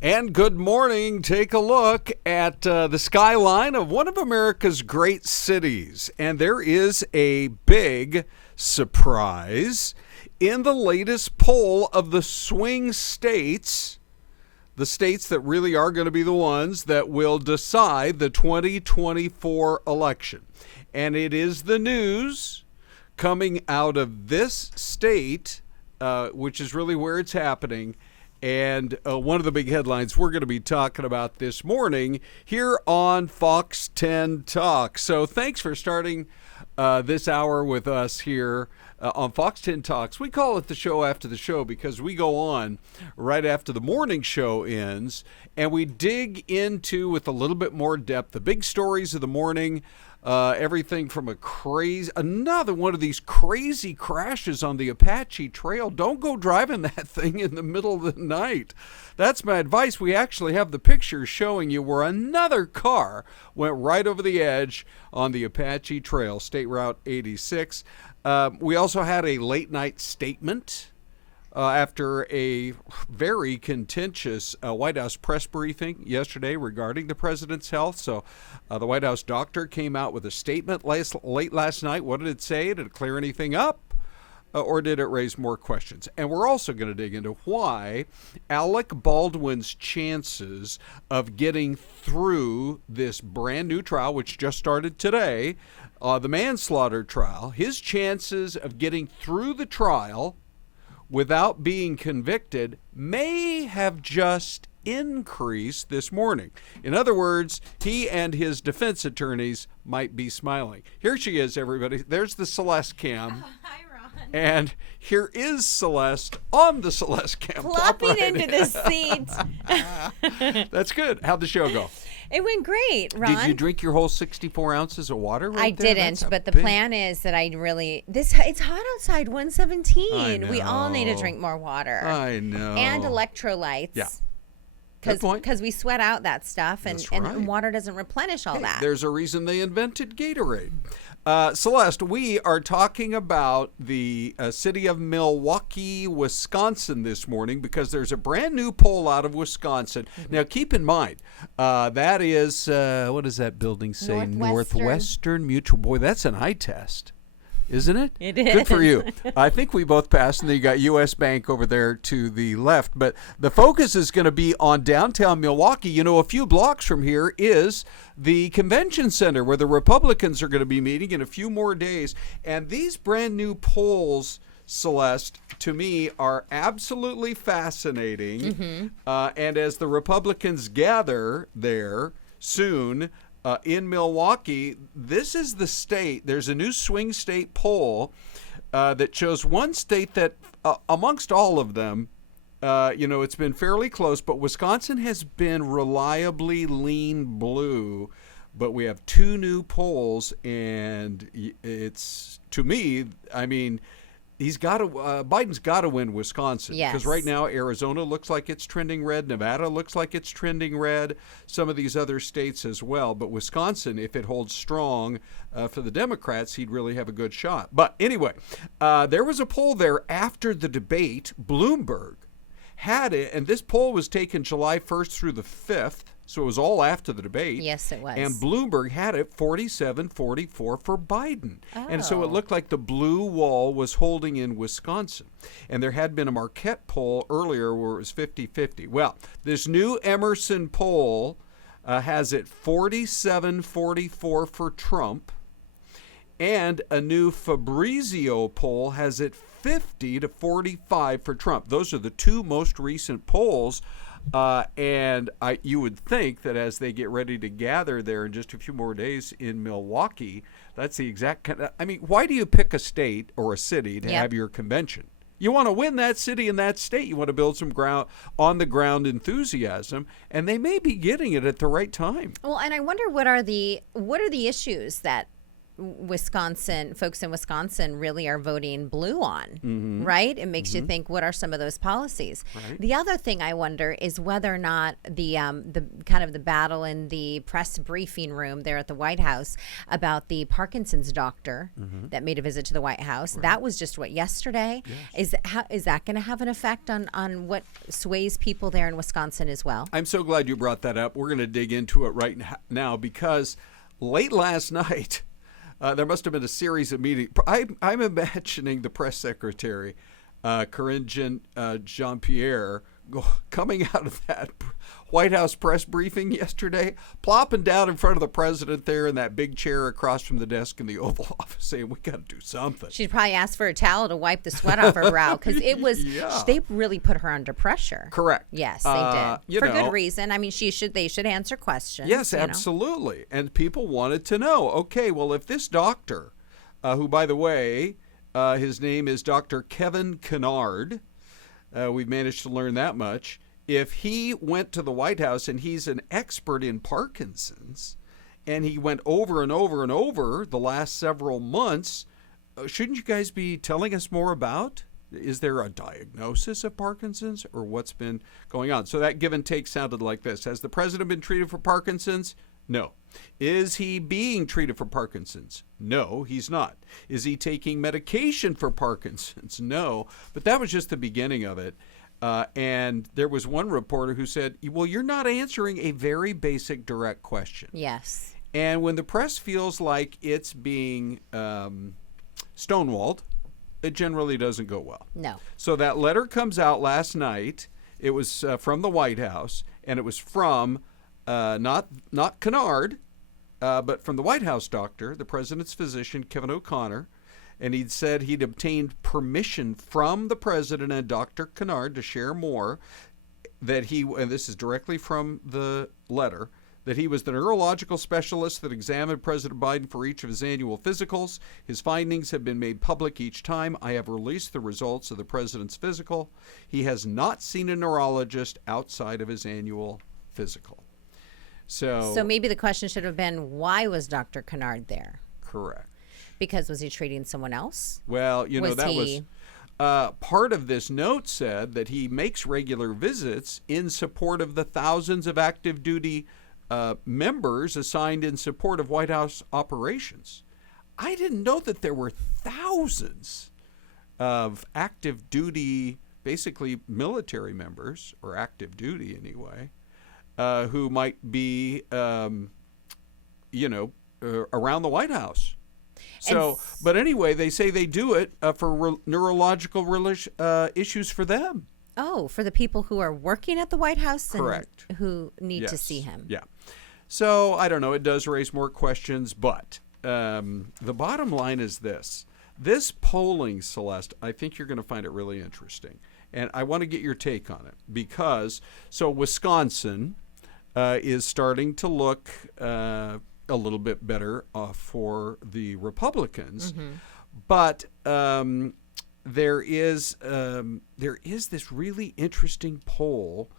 And good morning. Take a look at the skyline of one of America's great cities. And there is a big surprise in the latest poll of the swing states, the states that really are going to be the ones that will decide the 2024 election. And it is the news coming out of this state, which is really where it's happening. And one of the big headlines we're going to be talking about this morning here on Fox 10 Talk. So thanks for starting this hour with us here on Fox 10 Talks. We call it the show after the show because we go on right after the morning show ends, and we dig into, with a little bit more depth, the big stories of the morning. Everything from another one of these crazy crashes on the Apache Trail. Don't go driving that thing in the middle of the night. That's my advice. We actually have the pictures showing you where another car went right over the edge on the Apache Trail, State Route 86. We also had a late night statement after a very contentious White House press briefing yesterday regarding the president's health. So the White House doctor came out with a statement late last night. What did it say? Did it clear anything up? Or did it raise more questions? And we're also going to dig into why Alec Baldwin's chances of getting through this brand new trial, which just started today, the manslaughter trial, his chances of getting through the trial without being convicted may have just increased this morning. In other words, he and his defense attorneys might be smiling. Here she is, everybody. There's the Syleste cam. Hi, Ron. And here is Syleste on the Syleste cam. Plopping into the seat. That's good. How'd the show go? It went great, Ron. Did you drink your whole 64 ounces of water right I there? didn't, but the plan is that it's hot outside, 117. We all need to drink more water. I know. And electrolytes. Yeah. Good point. Because we sweat out that stuff, and water doesn't replenish all that. There's a reason they invented Gatorade. Syleste, we are talking about the city of Milwaukee, Wisconsin this morning because there's a brand new poll out of Wisconsin. Mm-hmm. Now, keep in mind, that is, what does that building say? Northwestern Mutual. Boy, that's an eye test. Isn't it? It is. Good for you. I think we both passed, and then you got U.S. Bank over there to the left. But the focus is going to be on downtown Milwaukee. You know, a few blocks from here is the convention center where the Republicans are going to be meeting in a few more days. And these brand new polls, Syleste, to me are absolutely fascinating. Mm-hmm. And as the Republicans gather there soon, in Milwaukee, this is the state. There's a new swing state poll that shows one state that, amongst all of them, it's been fairly close, but Wisconsin has been reliably lean blue. But we have two new polls, and it's, to me, I mean, Biden's got to win Wisconsin. Yes. Because right now Arizona looks like it's trending red. Nevada looks like it's trending red. Some of these other states as well. But Wisconsin, if it holds strong for the Democrats, he'd really have a good shot. But anyway, there was a poll there after the debate. Bloomberg had it, and this poll was taken July 1st through the 5th. So it was all after the debate. Yes, it was. And Bloomberg had it 47-44 for Biden. Oh. And so it looked like the blue wall was holding in Wisconsin. And there had been a Marquette poll earlier where it was 50-50. Well, this new Emerson poll has it 47-44 for Trump. And a new Fabrizio poll has it 50-45 for Trump. Those are the two most recent polls. And you would think that as they get ready to gather there in just a few more days in Milwaukee, that's the exact kind of, I mean, why do you pick a state or a city to have your convention? You want to win that city and that state. You want to build some on the ground enthusiasm, and they may be getting it at the right time. Well, and I wonder what are the issues that Wisconsin, folks in Wisconsin really are voting blue on, right? It makes you think, what are some of those policies? Right. The other thing I wonder is whether or not the kind of the battle in the press briefing room there at the White House about the Parkinson's doctor that made a visit to the White House, that was just yesterday. Yes. Is that going to have an effect on what sways people there in Wisconsin as well? I'm so glad you brought that up. We're going to dig into it right now because late last night, there must have been a series of meetings. I'm imagining the press secretary, Corinne Jean-Pierre, coming out of that White House press briefing yesterday, plopping down in front of the president there in that big chair across from the desk in the Oval Office, saying, we got to do something. She'd probably ask for a towel to wipe the sweat off her brow because it was, they really put her under pressure. Correct. Yes, they did. For good reason. I mean, they should answer questions. Yes, absolutely. And people wanted to know, okay, well, if this doctor, who, by the way, his name is Dr. Kevin Kennard, we've managed to learn that much. If he went to the White House and he's an expert in Parkinson's and he went over and over and over the last several months, shouldn't you guys be telling us more about? Is there a diagnosis of Parkinson's or what's been going on? So that give and take sounded like this. Has the president been treated for Parkinson's? No. Is he being treated for Parkinson's? No, he's not. Is he taking medication for Parkinson's? No. But that was just the beginning of it. And there was one reporter who said, well, you're not answering a very basic, direct question. Yes. And when the press feels like it's being stonewalled, it generally doesn't go well. No. So that letter comes out last night. It was from the White House, and it was from not Kennard, but from the White House doctor, the president's physician, Kevin O'Connor. And he'd said he'd obtained permission from the president and Dr. Kennard to share more, that he, and this is directly from the letter, that he was the neurological specialist that examined President Biden for each of his annual physicals. His findings have been made public each time. I have released the results of the president's physical. He has not seen a neurologist outside of his annual physical. So maybe the question should have been, why was Dr. Kennard there? Correct. Because was he treating someone else? Well, was part of this note said that he makes regular visits in support of the thousands of active duty members assigned in support of White House operations. I didn't know that there were thousands of active duty, basically military members, or active duty anyway, who might be, around the White House. So, but anyway, they say they do it for neurological issues for them. Oh, for the people who are working at the White House and Correct. Who need to see him. Yeah. So, I don't know. It does raise more questions, but the bottom line is this. This polling, Celeste, I think you're going to find it really interesting. And I want to get your take on it because, Wisconsin is starting to look a little bit better for the Republicans, but there is this really interesting poll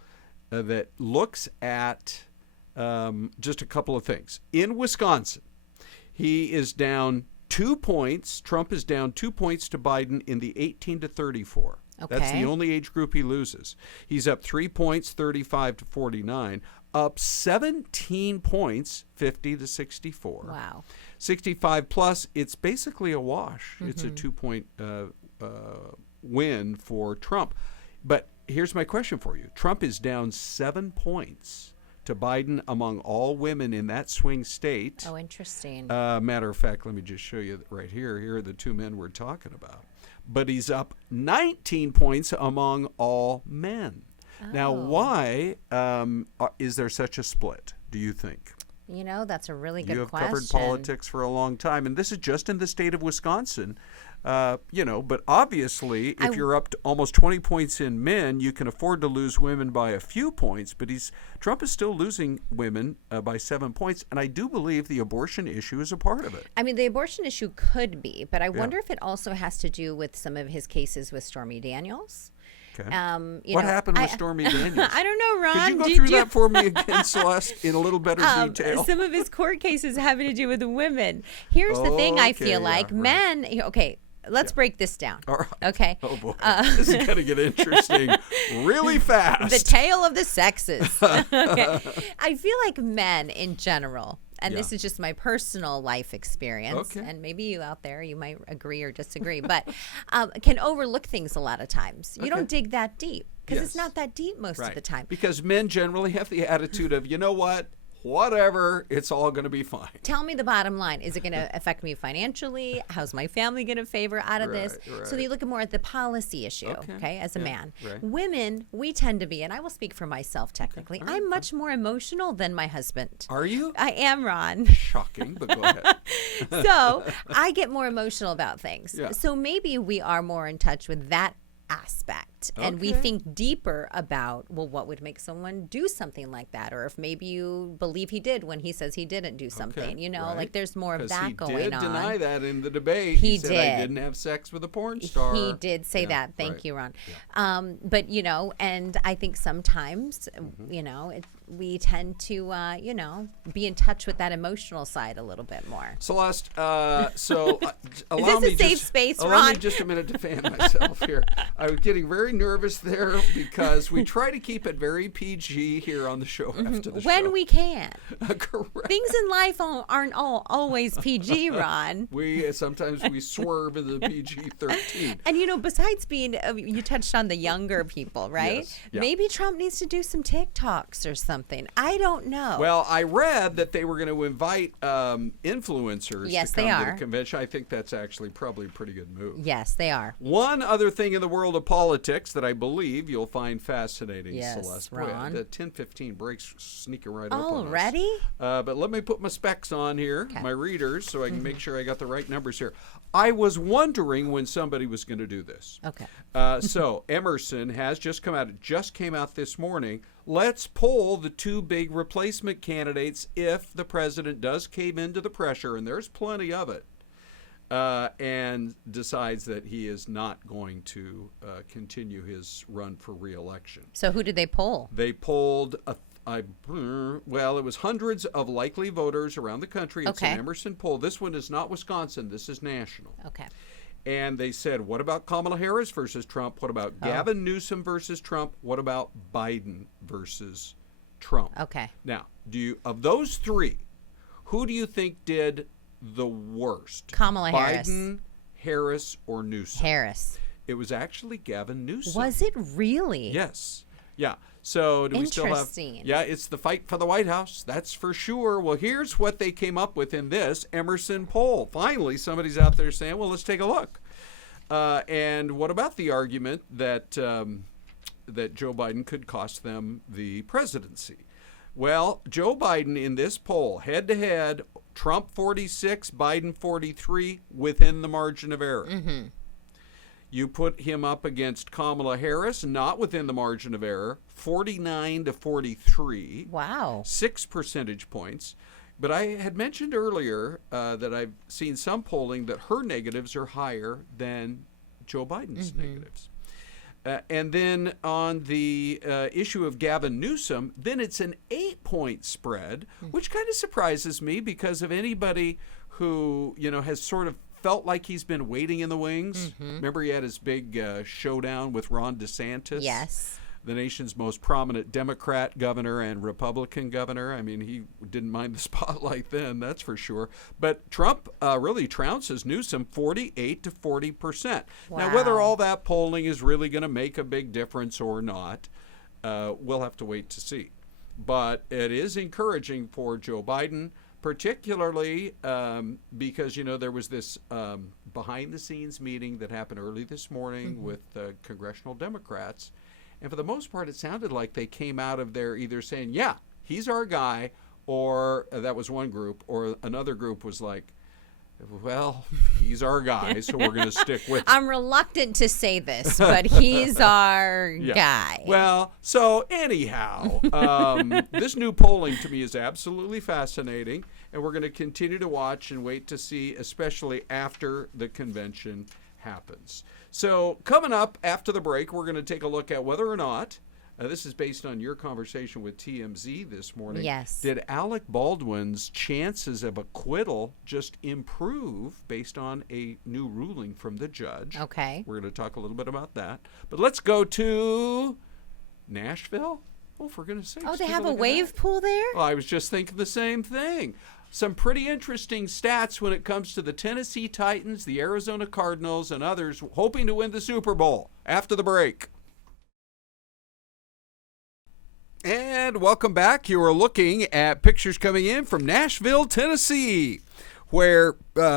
that looks at just a couple of things. In Wisconsin, he is down 2 points. Trump is down 2 points to Biden in the 18 to 34. Okay. That's the only age group he loses. He's up 3 points, 35 to 49. Up 17 points, 50 to 64. Wow. 65 plus, it's basically a wash. It's a 2-point win for Trump. But here's my question for you. Trump is down 7 points to Biden among all women in that swing state. Oh, interesting. Matter of fact, let me just show you right here. Here are the two men we're talking about. But he's up 19 points among all men. Now, why is there such a split, do you think? That's a really good question. You have covered politics for a long time, and this is just in the state of Wisconsin. But obviously, if you're up to almost 20 points in men, you can afford to lose women by a few points, but Trump is still losing women by 7 points, and I do believe the abortion issue is a part of it. I mean, the abortion issue could be, but I wonder if it also has to do with some of his cases with Stormy Daniels. Okay. You What know, happened with Stormy Daniels? I don't know, Ron. Could you go Did through that for me again, Celeste, in a little better detail? Some of his court cases having to do with the women. Here's the thing I feel like. Men, okay, let's break this down. All right. Okay. Oh, boy. This is going to get interesting really fast. The tale of the sexes. Okay. I feel like men in general, and this is just my personal life experience, and maybe you out there, you might agree or disagree, but can overlook things a lot of times. You don't dig that deep because it's not that deep most of the time. Because men generally have the attitude of, you know what? Whatever, it's all going to be fine. Tell me the bottom line. Is it going to affect me financially? How's my family going to favor out of this? So you look more at the policy issue, okay, as a man. Women, we tend to be, and I will speak for myself technically, I'm much more emotional than my husband. Are you? I am, Ron. Shocking, but go ahead. So I get more emotional about things. So maybe we are more in touch with that aspect and we think deeper about, well, what would make someone do something like that, or if maybe you believe he did when he says he didn't do something, you know, like there's more of that going on. He did deny that in the debate. He said, I didn't have sex with a porn star. He did say that. Thank you, Ron. But you know, and I think sometimes you know, we tend to you know, be in touch with that emotional side a little bit more. Celeste, so allow Is this me a safe space, Ron? Allow me just a minute to fan myself here. I was getting very nervous there because we try to keep it very PG here on the show after the show. When we can. Correct. Things in life aren't always PG, Ron. Sometimes we swerve into the PG-13. And you know, besides being, you touched on the younger people, right? Yes. Yeah. Maybe Trump needs to do some TikToks or something. I don't know. Well, I read that they were going to invite influencers to come to the convention. I think that's actually probably a pretty good move. Yes, they are. One other thing in the world of politics that I believe you'll find fascinating, Celeste. Ron. The 10:15 breaks sneaking right up on us. Already? But let me put my specs on here, my readers, so I can make sure I got the right numbers here. I was wondering when somebody was going to do this. Okay. So Emerson has just come out. It just came out this morning. Let's poll the two big replacement candidates if the president does cave into the pressure, and there's plenty of it, and decides that he is not going to continue his run for re-election. So who did they poll? They polled, it was hundreds of likely voters around the country. It's an Emerson poll. This one is not Wisconsin. This is national. Okay. And they said, what about Kamala Harris versus Trump? What about Gavin Newsom versus Trump? What about Biden versus Trump? Okay. Now, of those three, who do you think did the worst? Kamala Harris. Biden, Harris, or Newsom? Harris. It was actually Gavin Newsom. Was it really? Yes. Yeah. So do we still have? Yeah, it's the fight for the White House. That's for sure. Well, here's what they came up with in this Emerson poll. Finally, somebody's out there saying, well, let's take a look. And what about the argument that that Joe Biden could cost them the presidency? Well, Joe Biden in this poll, head-to-head, Trump 46, Biden 43, within the margin of error. Mm-hmm. You put him up against Kamala Harris, not within the margin of error, 49 to 43. Wow. 6 percentage points. But I had mentioned earlier that I've seen some polling that her negatives are higher than Joe Biden's negatives. And then on the issue of Gavin Newsom, then it's an 8-point spread, which kind of surprises me because of anybody who, you know, has sort of felt like he's been waiting in the wings. Remember he had his big showdown with Ron DeSantis? Yes. The nation's most prominent Democrat governor and Republican governor. I mean, he didn't mind the spotlight then, that's for sure. But Trump really trounces Newsom 48 to 40%. Wow. Now, whether all that polling is really going to make a big difference or not, we'll have to wait to see. But it is encouraging for Joe Biden, particularly because, you know, there was this behind-the-scenes meeting that happened early this morning with congressional Democrats. And for the most part, it sounded like they came out of there either saying, yeah, he's our guy, or that was one group, or another group was like, well, he's our guy, so we're going to stick with him. I'm reluctant to say this, but he's our guy. Well, so anyhow, this new polling to me is absolutely fascinating, and we're going to continue to watch and wait to see, especially after the convention happens. So coming up after the break, we're going to take a look at whether or not, this is based on your conversation with TMZ this morning. Yes. Did Alec Baldwin's chances of acquittal just improve based on a new ruling from the judge? Okay. We're going to talk a little bit about that. But let's go to Nashville. Oh, for goodness sakes. Oh, they take have a look at wave that. pool there? Well, I was just thinking the same thing. Some pretty interesting stats when it comes to the Tennessee Titans, the Arizona Cardinals, and others hoping to win the Super Bowl after the break. And welcome back. You are looking at pictures coming in from Nashville, Tennessee, where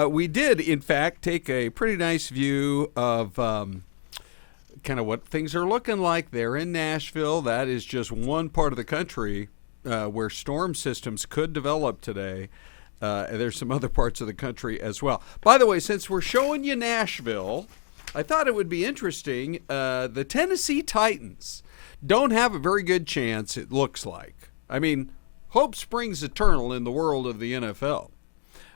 we did, in fact, take a pretty nice view of kind of what things are looking like there in Nashville. That is just one part of the country where storm systems could develop today. There's some other parts of the country as well. By the way, since we're showing you Nashville, I thought it would be interesting. The Tennessee Titans don't have a very good chance, it looks like. I mean, hope springs eternal in the world of the NFL.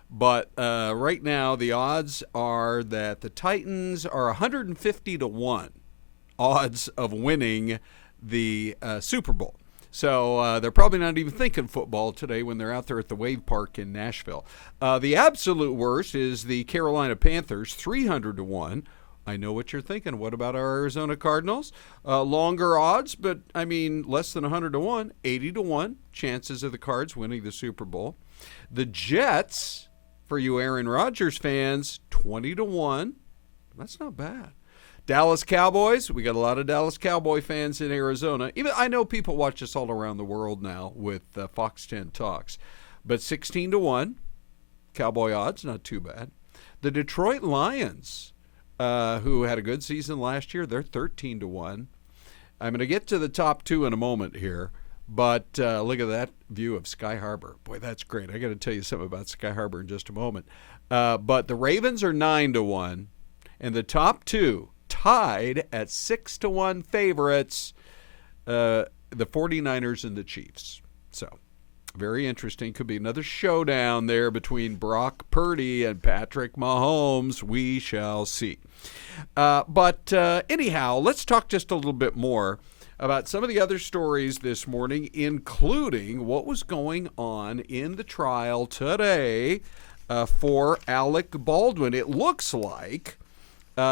But right now, the odds are that the Titans are 150 to 1 odds of winning the Super Bowl. So they're probably not even thinking football today when they're out there at the Wave Park in Nashville. The absolute worst is the Carolina Panthers, 300 to 1. I know what you're thinking. What about our Arizona Cardinals? Longer odds, but I mean less than 100 to 1, 80 to 1 chances of the Cards winning the Super Bowl. The Jets, for you Aaron Rodgers fans, 20 to 1. That's not bad. Dallas Cowboys, we got a lot of Dallas Cowboy fans in Arizona. Even I know people watch us all around the world now with Fox 10 Talks. But 16 to 1, Cowboy odds, not too bad. The Detroit Lions, who had a good season last year, they're 13 to 1. I'm going to get to the top two in a moment here, but look at that view of Sky Harbor. Boy, that's great. I got to tell you something about Sky Harbor in just a moment. But the Ravens are 9 to 1, and the top two tied at 6 to 1 favorites, the 49ers and the Chiefs. So very interesting. Could be another showdown there between Brock Purdy and Patrick Mahomes. We shall see. But anyhow, let's talk just a little bit more about some of the other stories this morning, including what was going on in the trial today for Alec Baldwin. It looks like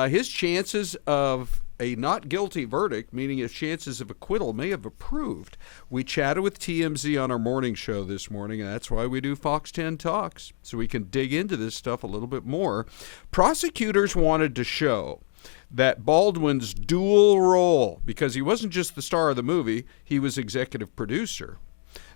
his chances of a not guilty verdict, meaning his chances of acquittal, may have improved. We chatted with TMZ on our morning show this morning, and that's why we do Fox 10 Talks, so we can dig into this stuff a little bit more. Prosecutors wanted to show that Baldwin's dual role, because he wasn't just the star of the movie, he was executive producer,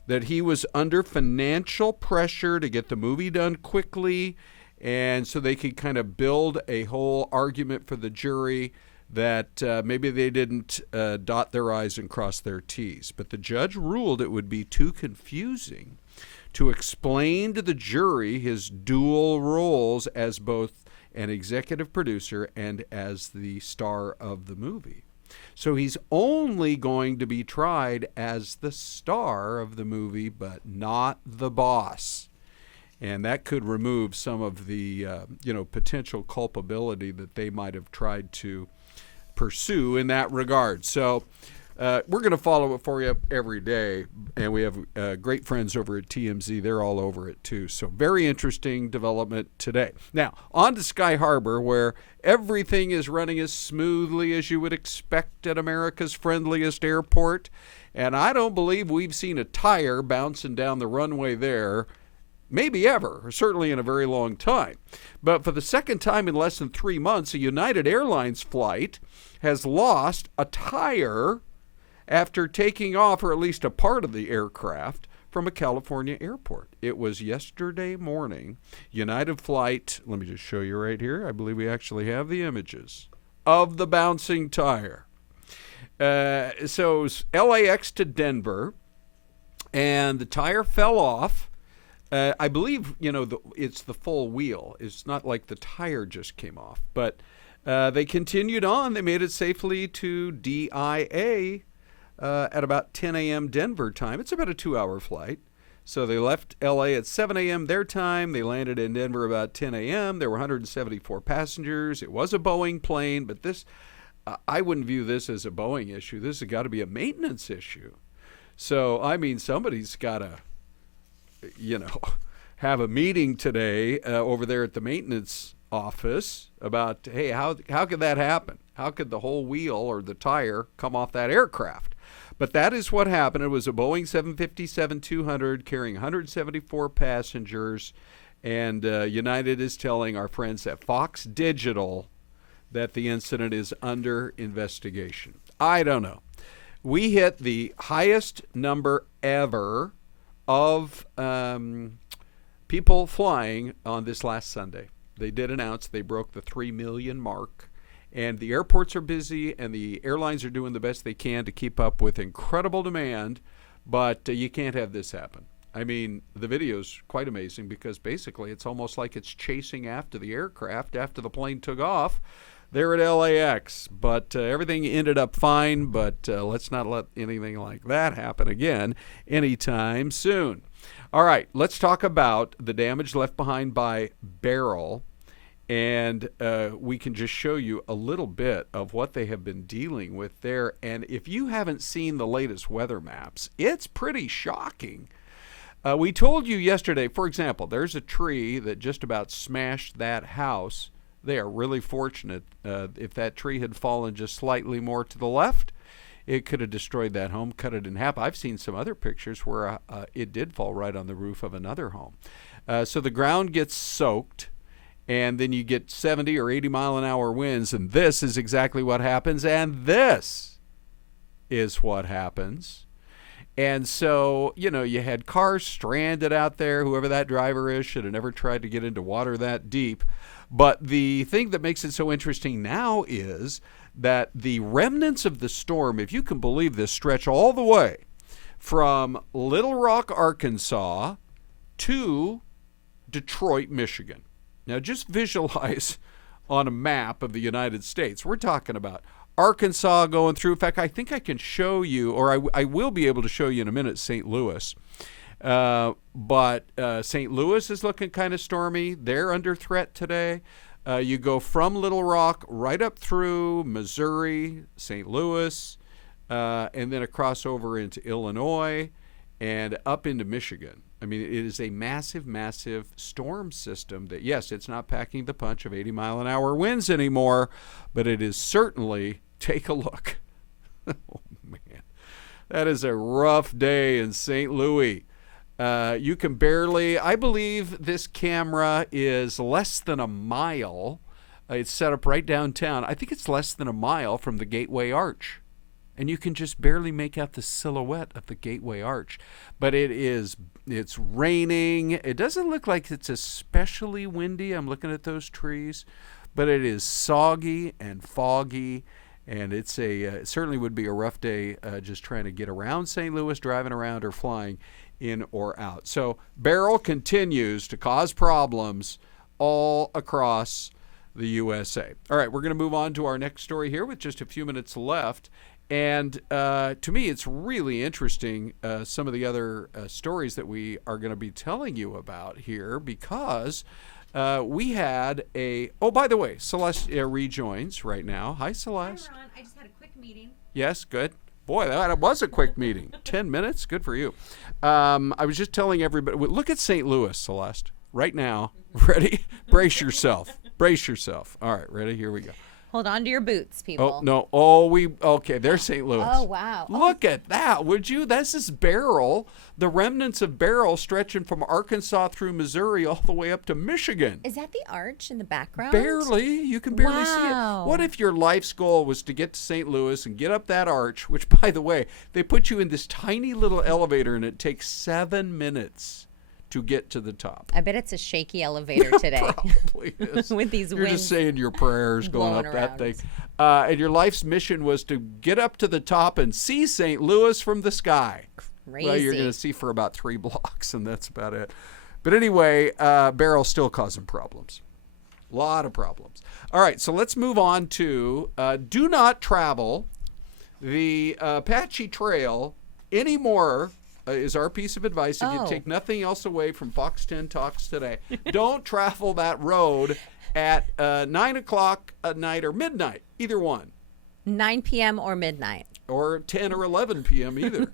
that he was under financial pressure to get the movie done quickly, and so they could kind of build a whole argument for the jury that maybe they didn't dot their I's and cross their T's. But the judge ruled it would be too confusing to explain to the jury his dual roles as both an executive producer and as the star of the movie. So he's only going to be tried as the star of the movie, but not the boss. And that could remove some of the potential culpability that they might have tried to pursue in that regard. So we're going to follow it for you every day, and we have great friends over at TMZ. They're all over it too. So very interesting development today. Now on to Sky Harbor, where everything is running as smoothly as you would expect at America's friendliest airport. And I don't believe we've seen a tire bouncing down the runway there maybe ever, or certainly in a very long time. But for the second time in less than 3 months, a United Airlines flight has lost a tire after taking off, or at least a part of the aircraft, from a California airport. It was yesterday morning. United flight, let me just show you right here. I believe we actually have the images of the bouncing tire. So it was LAX to Denver, and the tire fell off. I believe, it's the full wheel. It's not like the tire just came off. But they continued on. They made it safely to DIA at about 10 a.m. Denver time. It's about a 2-hour flight. So they left L.A. at 7 a.m. their time. They landed in Denver about 10 a.m. There were 174 passengers. It was a Boeing plane, but this, I wouldn't view this as a Boeing issue. This has got to be a maintenance issue. So, I mean, somebody's got to, have a meeting today over there at the maintenance office about, hey, how could that happen? How could the whole wheel or the tire come off that aircraft? But that is what happened. It was a Boeing 757-200 carrying 174 passengers, and United is telling our friends at Fox Digital that the incident is under investigation. I don't know. We hit the highest number ever of people flying on this last Sunday. They did announce they broke the 3 million mark. And the airports are busy, and the airlines are doing the best they can to keep up with incredible demand, but you can't have this happen. I mean, the video's quite amazing because basically it's almost like it's chasing after the aircraft after the plane took off. They're at LAX, but everything ended up fine, but let's not let anything like that happen again anytime soon. All right, let's talk about the damage left behind by Beryl. And we can just show you a little bit of what they have been dealing with there. And if you haven't seen the latest weather maps, it's pretty shocking. We told you yesterday, for example, there's a tree that just about smashed that house. They are really fortunate. If that tree had fallen just slightly more to the left, it could have destroyed that home, cut it in half. I've seen some other pictures where it did fall right on the roof of another home. So the ground gets soaked. And then you get 70 or 80 mile an hour winds, and this is exactly what happens, and this is what happens. And so, you had cars stranded out there. Whoever that driver is should have never tried to get into water that deep. But the thing that makes it so interesting now is that the remnants of the storm, if you can believe this, stretch all the way from Little Rock, Arkansas to Detroit, Michigan. Now, just visualize on a map of the United States. We're talking about Arkansas going through. In fact, I think I can show you, or I will be able to show you in a minute, St. Louis. But St. Louis is looking kind of stormy. They're under threat today. You go from Little Rock right up through Missouri, St. Louis, and then across over into Illinois and up into Michigan. I mean, it is a massive, massive storm system that, yes, it's not packing the punch of 80 mile an hour winds anymore, but it is certainly, take a look. Oh, man. That is a rough day in St. Louis. You can barely, I believe this camera is less than a mile. It's set up right downtown. I think it's less than a mile from the Gateway Arch. And you can just barely make out the silhouette of the Gateway Arch. But it's raining. It doesn't look like it's especially windy. I'm looking at those trees. But it is soggy and foggy. And it certainly would be a rough day just trying to get around St. Louis, driving around or flying in or out. So Beryl continues to cause problems all across the USA. All right, we're going to move on to our next story here with just a few minutes left. And to me, it's really interesting, some of the other stories that we are going to be telling you about here, because we had oh, by the way, Celeste rejoins right now. Hi, Celeste. Hi, Ron. I just had a quick meeting. Yes, good. Boy, that was a quick meeting. 10 minutes? Good for you. I was just telling everybody, look at St. Louis, Celeste, right now. Ready? Brace yourself. Brace yourself. All right, ready? Here we go. Hold on to your boots, people. Oh, no. Okay, there's St. Louis. Oh, wow. Look at that, would you? This is Beryl, the remnants of Beryl stretching from Arkansas through Missouri all the way up to Michigan. Is that the arch in the background? Barely. You can barely see it. What if your life's goal was to get to St. Louis and get up that arch, which, by the way, they put you in this tiny little elevator and it takes 7 minutes to get to the top. I bet it's a shaky elevator today. Probably is. With these You're winds just saying your prayers going up blowing that around. thing. And your life's mission was to get up to the top and see St. Louis from the sky. Crazy. Well, you're going to see for about 3 blocks, and that's about it. But anyway, Beryl's still causing problems. A lot of problems. All right, so let's move on to do not travel the Apache Trail anymore is our piece of advice. If you take nothing else away from Fox 10 Talks today, don't travel that road at 9 o'clock at night or midnight, either one. 9 p.m. or midnight. Or 10 or 11 p.m. either.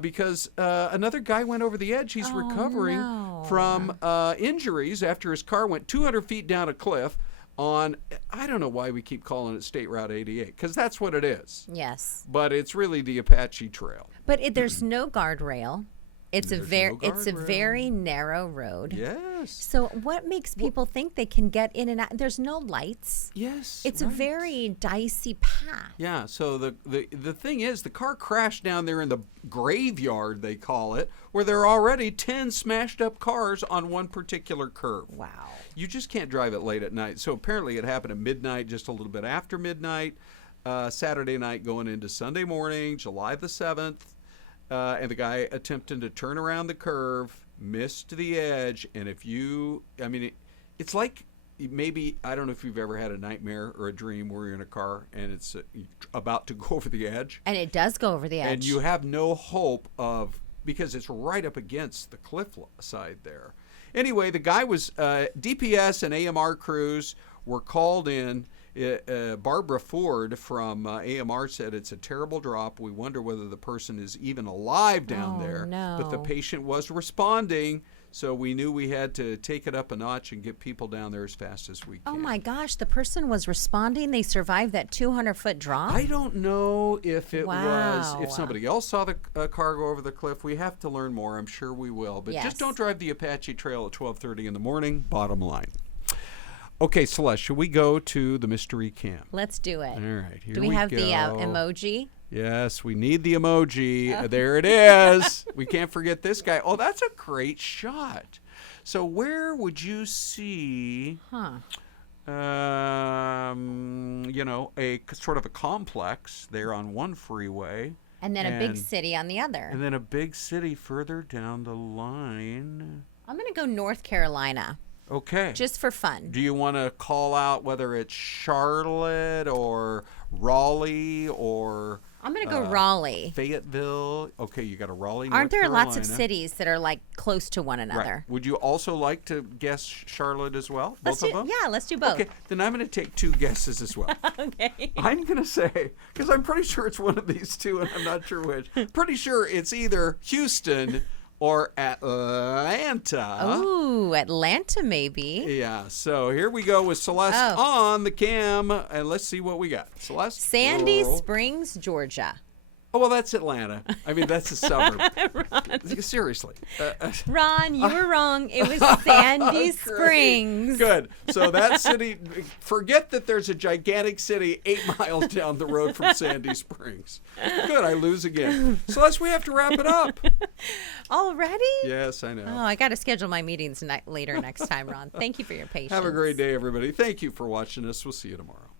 Because another guy went over the edge. He's recovering from injuries after his car went 200 feet down a cliff on, I don't know why we keep calling it State Route 88, because that's what it is. Yes. But it's really the Apache Trail. But there's no guardrail. It's a very narrow road. Yes. So what makes people think they can get in and out? There's no lights. Yes. It's a very dicey path. Yeah. So the thing is, the car crashed down there in the graveyard, they call it, where there are already 10 smashed up cars on one particular curve. Wow. You just can't drive it late at night. So apparently it happened at midnight, just a little bit after midnight, Saturday night going into Sunday morning, July the 7th. And the guy attempting to turn around the curve, missed the edge. And it's like maybe, I don't know if you've ever had a nightmare or a dream where you're in a car and it's about to go over the edge. And it does go over the edge. And you have no hope because it's right up against the cliff side there. Anyway, the guy was, DPS and AMR crews were called in. Barbara Ford from AMR said it's a terrible drop. We wonder whether the person is even alive down there. No. But the patient was responding, so we knew we had to take it up a notch and get people down there as fast as we can. Oh my gosh, the person was responding. They survived that 200-foot drop? I don't know if it was, if Wow. somebody else saw the car go over the cliff. We have to learn more. I'm sure we will. But Yes. just don't drive the Apache Trail at 12:30 in the morning, bottom line. Okay, Celeste, should we go to the mystery camp? Let's do it. All right, here Do we have go. the emoji? Yes, we need the emoji. There it is. We can't forget this guy. Oh, that's a great shot. So where would you see, a sort of a complex there on one freeway. And then a big city on the other. And then a big city further down the line. I'm going to go North Carolina. Okay. Just for fun. Do you want to call out whether it's Charlotte or Raleigh or I'm going to go Raleigh. Fayetteville? Okay, you got a Raleigh, North Aren't there Carolina. lots of cities that are like close to one another? Right. Would you also like to guess Charlotte as well? Both of them? Yeah, let's do both. Okay, then I'm going to take two guesses as well. Okay. I'm going to say, because I'm pretty sure it's one of these two, and I'm not sure which. Pretty sure it's either Houston or Atlanta. Ooh, Atlanta maybe. Yeah, so here we go with Celeste on the cam, and let's see what we got. Celeste? Sandy roll. Springs, Georgia. Oh, well, that's Atlanta. I mean, that's a suburb. Seriously. Ron, you were wrong. It was Sandy Springs. Good. So that city, forget that there's a gigantic city 8 miles down the road from Sandy Springs. Good, I lose again. Celeste, we have to wrap it up. Already? Yes, I know. Oh, I got to schedule my meetings later next time, Ron. Thank you for your patience. Have a great day, everybody. Thank you for watching us. We'll see you tomorrow.